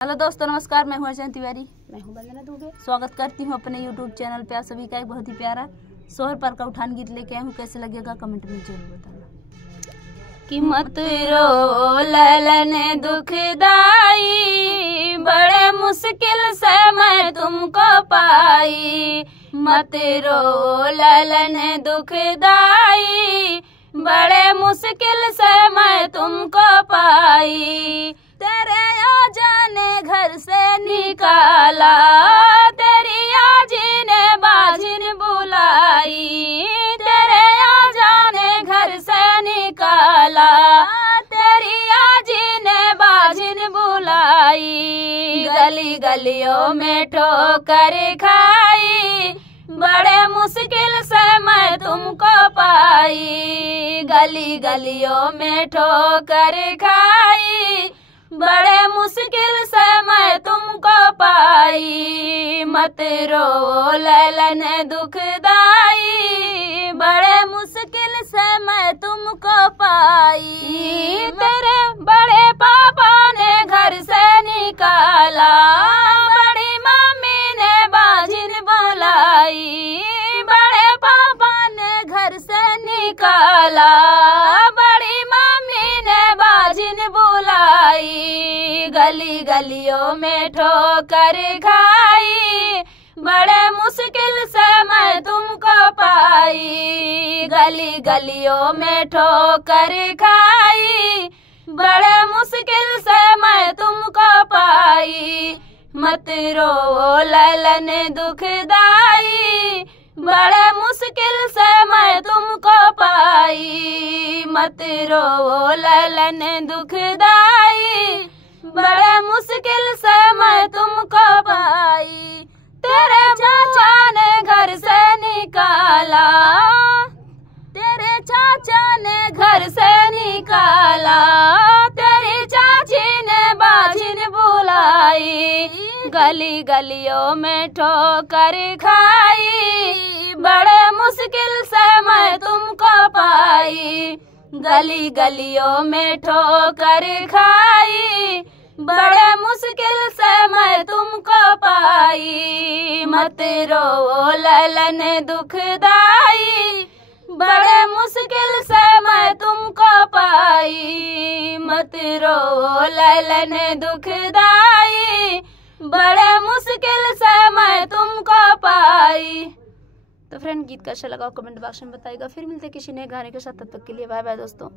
Hello दोस्तों, नमस्कार। मैं हूं अर्चना तिवारी। मैं हूं वंदना दुबे। स्वागत करती हूं अपने यूट्यूब चैनल पे आप सभी का। एक बहुत ही प्यारा सोहर पर का उठान गीत लेके आई हूं। कैसे लगेगा कमेंट में जरूर बताना। कि मत रो ललन दुखदाई, बड़े मुश्किल से मैं तुमको पाई। मत रो ललन दुखदाई, बड़े मुश्किल से मैं तुमको पाई। तेरे आ जाने घर से निकाला, तेरी आजी ने बाजिन बुलाई। तेरे आ जाने घर से निकाला, तेरी आजी ने बाजिन बुलाई। गली गलियों में ठोकर खाई, बड़े मुश्किल से मैं तुमको पाई। गली गलियों में ठोकर खाई, बड़े मुश्किल से मैं तुमको पाई। मत रो ललन दुखदाई, बड़े मुश्किल से मैं तुमको पाई। तेरे बड़े पापा ने घर से निकाला, बड़ी मम्मी ने बाजिन बुलाई। बड़े पापा ने घर से निकाला, बड़ी मम्मी ने बाजिन बुलाई। गली गलियों में ठोकर खाई, बड़े मुश्किल से मैं तुमको पाई। गली गलियों में ठोकर खाई, बड़े मुश्किल से मैं तुमको पाई। मत रो ललन दुखदाई, बड़े मुश्किल से मैं तुमको पाई। मत रो ललन दुखदाई, बड़े मुश्किल से मैं तुमको पाई। तेरे चाचा ने घर से निकाला, तेरे चाचा ने घर से निकाला। तेरी चाची ने बाजिन बुलाई। गली गलियों में ठोकर खाई, बड़े मुश्किल से मैं तुमको पाई। गली गलियों में ठोकर खाई, बड़े मुश्किल से मैं तुमको पाई। मत रो ललन दुखदाई, बड़े मुश्किल से मैं तुमको पाई। मत रो ललन दुखदाई, बड़े मुश्किल से मैं तुमको पाई। तो फ्रेंड, गीत कैसा लगा कमेंट बॉक्स में बताइएगा। फिर मिलते किसी नए गाने के साथ, तब तक के लिए बाय बाय दोस्तों।